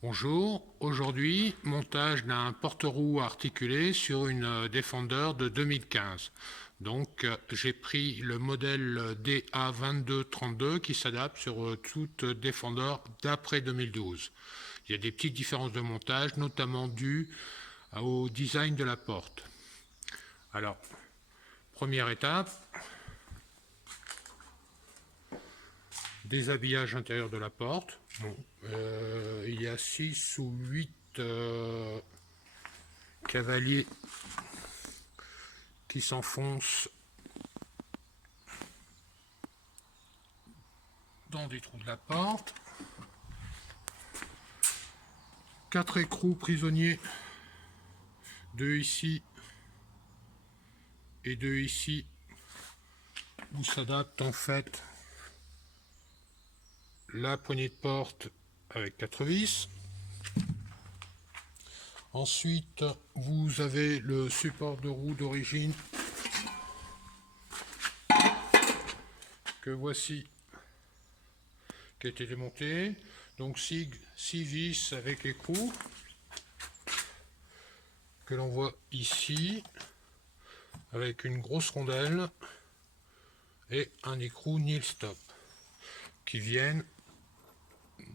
Bonjour, aujourd'hui montage d'un porte-roue articulé sur une Defender de 2015. Donc j'ai pris le modèle DA2232 qui s'adapte sur toute Defender d'après 2012. Il y a des petites différences de montage, notamment dues au design de la porte. Alors, première étape, déshabillage intérieur de la porte. Bon, il y a 6 ou 8 cavaliers qui s'enfoncent dans des trous de la porte. 4 écrous prisonniers, 2 ici et 2 ici, où s'adapte en fait la poignée de porte avec 4 vis. Ensuite, vous avez le support de roue d'origine que voici, qui a été démonté. Donc 6 vis avec écrou que l'on voit ici, avec une grosse rondelle et un écrou nil stop qui viennent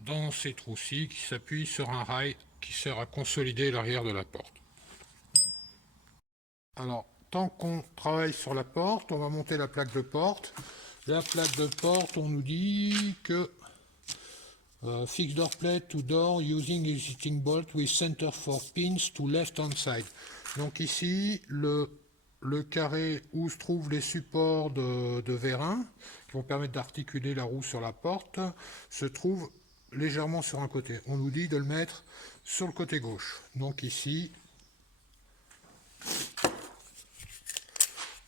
dans ces trous-ci qui s'appuient sur un rail qui sert à consolider l'arrière de la porte. Alors, tant qu'on travaille sur la porte, on va monter la plaque de porte. La plaque de porte, on nous dit que fix door plate to door using existing bolt with center for pins to left hand side. Donc ici, le carré où se trouvent les supports de vérin qui vont permettre d'articuler la roue sur la porte se trouve légèrement sur un côté. On nous dit de le mettre sur le côté gauche. Donc ici,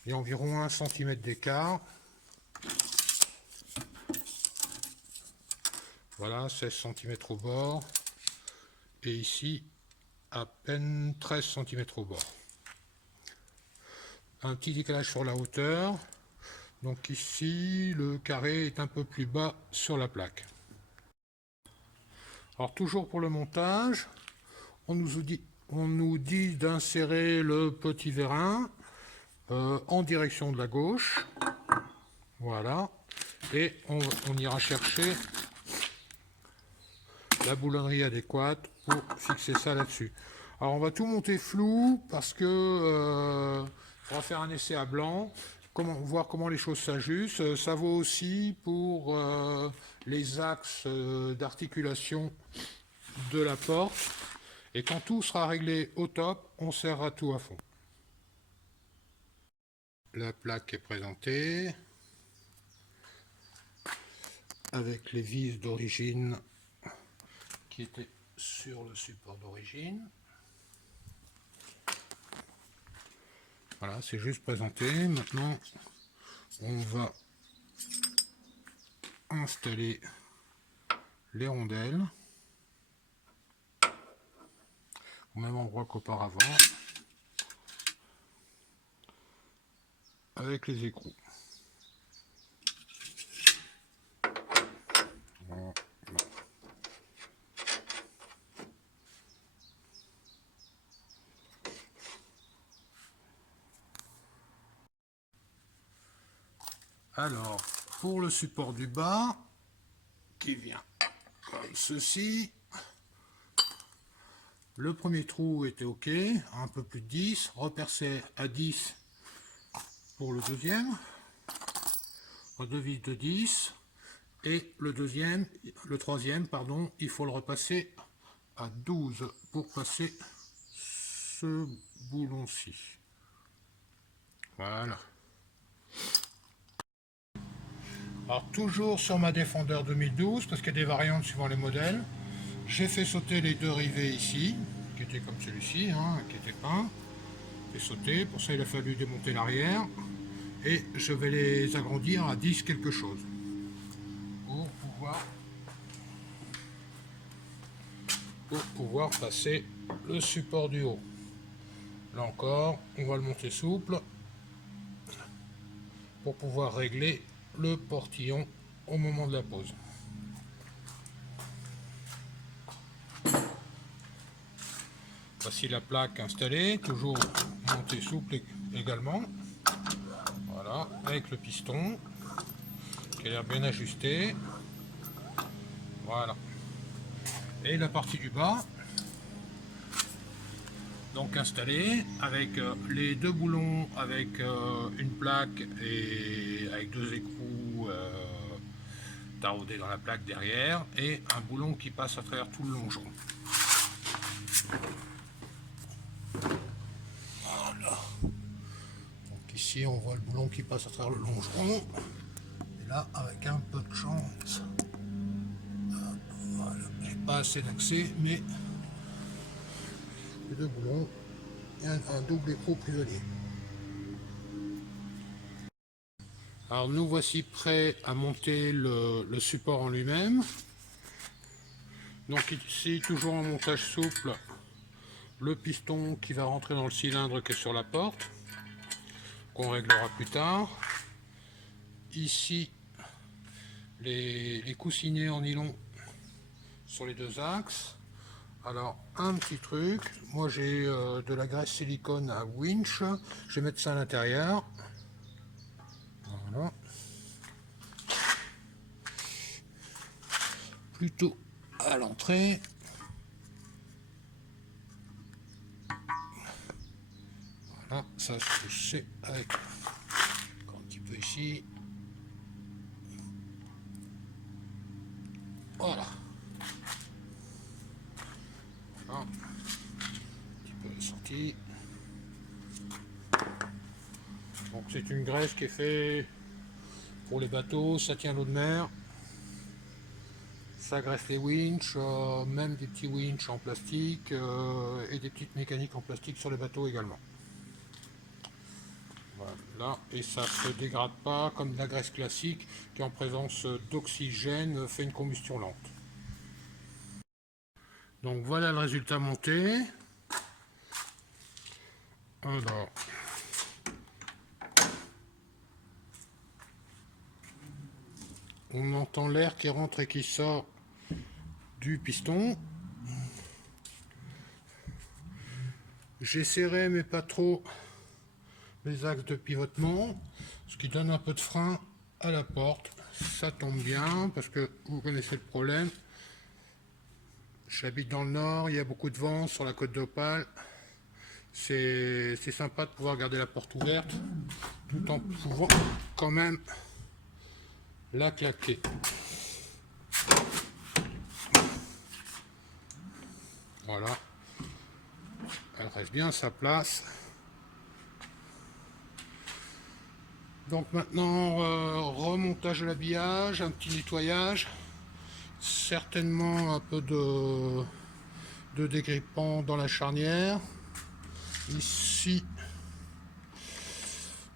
il y a environ 1 cm d'écart. Voilà, 16 cm au bord. Et ici, à peine 13 cm au bord. Un petit décalage sur la hauteur. Donc ici, le carré est un peu plus bas sur la plaque. Alors toujours pour le montage, on nous dit d'insérer le petit vérin en direction de la gauche. Voilà. Et on ira chercher la boulonnerie adéquate pour fixer ça là-dessus. Alors on va tout monter flou parce que on va faire un essai à blanc, voir comment les choses s'ajustent. Ça vaut aussi pour les axes d'articulation de la porte. Et quand tout sera réglé au top, on serrera tout à fond. La plaque est présentée avec les vis d'origine qui étaient sur le support d'origine. Voilà, c'est juste présenté. Maintenant, on va installer les rondelles au même endroit qu'auparavant avec les écrous. Voilà. Alors, pour le support du bas, qui vient comme ceci, le premier trou était OK, un peu plus de 10, repercé à 10 pour le deuxième, deux vis de 10, et le troisième, pardon, il faut le repasser à 12 pour passer ce boulon-ci. Voilà. Alors toujours sur ma Defender 2012, parce qu'il y a des variantes suivant les modèles, j'ai fait sauter les deux rivets ici, qui étaient comme celui-ci, hein, qui étaient peints. J'ai sauté, pour ça il a fallu démonter l'arrière, et je vais les agrandir à 10 quelque chose, pour pouvoir passer le support du haut. Là encore, on va le monter souple, pour pouvoir régler le portillon au moment de la pose. Voici la plaque installée, toujours montée souple également. Voilà, avec le piston qui a l'air bien ajusté. Voilà. Et la partie du bas, donc installée avec les deux boulons, avec une plaque et avec deux écrous taraudés dans la plaque derrière, et un boulon qui passe à travers tout le longeron. Voilà. Donc ici on voit le boulon qui passe à travers le longeron. Et là, avec un peu de chance, voilà, j'ai pas assez d'accès, mais les deux boulons et un double écrou prisonnier. Alors nous voici prêts à monter le support en lui-même. Donc ici, toujours en montage souple, le piston qui va rentrer dans le cylindre qui est sur la porte, qu'on réglera plus tard. Ici, les coussinets en nylon sur les deux axes. Alors, un petit truc, moi j'ai de la graisse silicone à winch, je vais mettre ça à l'intérieur. Voilà. Plutôt à l'entrée. Voilà, ça c'est avec un petit peu ici. Voilà. Voilà. Un petit peu de sortie. Donc c'est une graisse qui est faite pour les bateaux, ça tient l'eau de mer. Ça graisse les winches, même des petits winches en plastique et des petites mécaniques en plastique sur les bateaux également. Voilà, et ça ne se dégrade pas comme de la graisse classique qui en présence d'oxygène fait une combustion lente. Donc voilà le résultat monté. Alors, on entend l'air qui rentre et qui sort du piston. J'ai serré mais pas trop les axes de pivotement, ce qui donne un peu de frein à la porte. Ça tombe bien parce que vous connaissez le problème. J'habite dans le nord, il y a beaucoup de vent sur la côte d'Opale. C'est sympa de pouvoir garder la porte ouverte tout en pouvant quand même la claquer. Voilà, elle reste bien à sa place. Donc maintenant, remontage de l'habillage, un petit nettoyage, certainement un peu de dégrippant dans la charnière. Ici,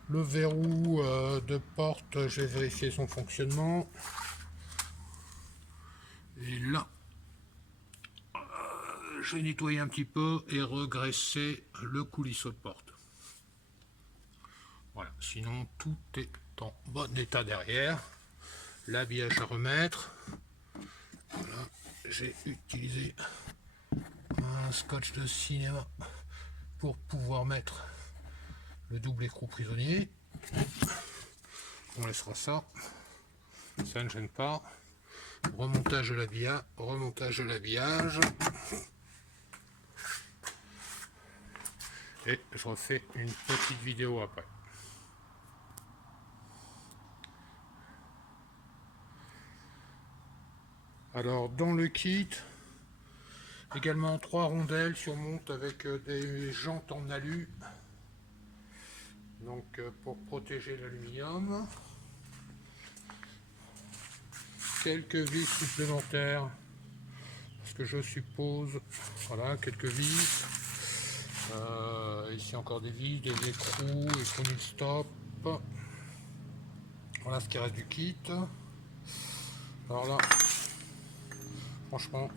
le verrou de porte, je vais vérifier son fonctionnement. Et là, je vais nettoyer un petit peu et regraisser le coulisseau de porte. Voilà, sinon tout est en bon état derrière. L'habillage à remettre. Voilà, j'ai utilisé un scotch de cinéma pour pouvoir mettre le double écrou prisonnier. On laissera ça. Ça ne gêne pas. Remontage de l'habillage. Et je refais une petite vidéo après. Alors dans le kit, également 3 rondelles surmontent avec des jantes en alu, donc pour protéger l'aluminium. Quelques vis supplémentaires, parce que je suppose, voilà, quelques vis. Ici encore des vis, des écrous, écrous nil stop. Voilà ce qui reste du kit. Alors là, franchement,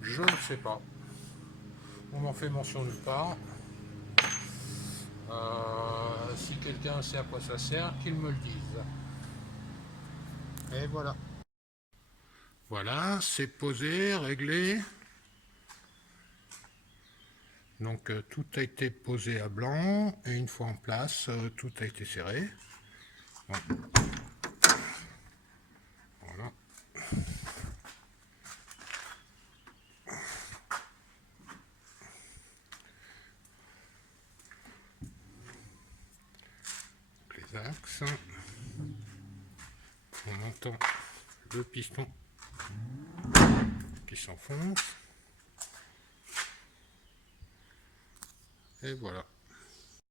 je ne sais pas. On m'en fait mention nulle part. Si quelqu'un sait à quoi ça sert, qu'il me le dise. Et voilà. Voilà, c'est posé, réglé. Donc tout a été posé à blanc et une fois en place, tout a été serré. Bon. Voilà. Les axes. On entend le piston qui s'enfonce. Et voilà.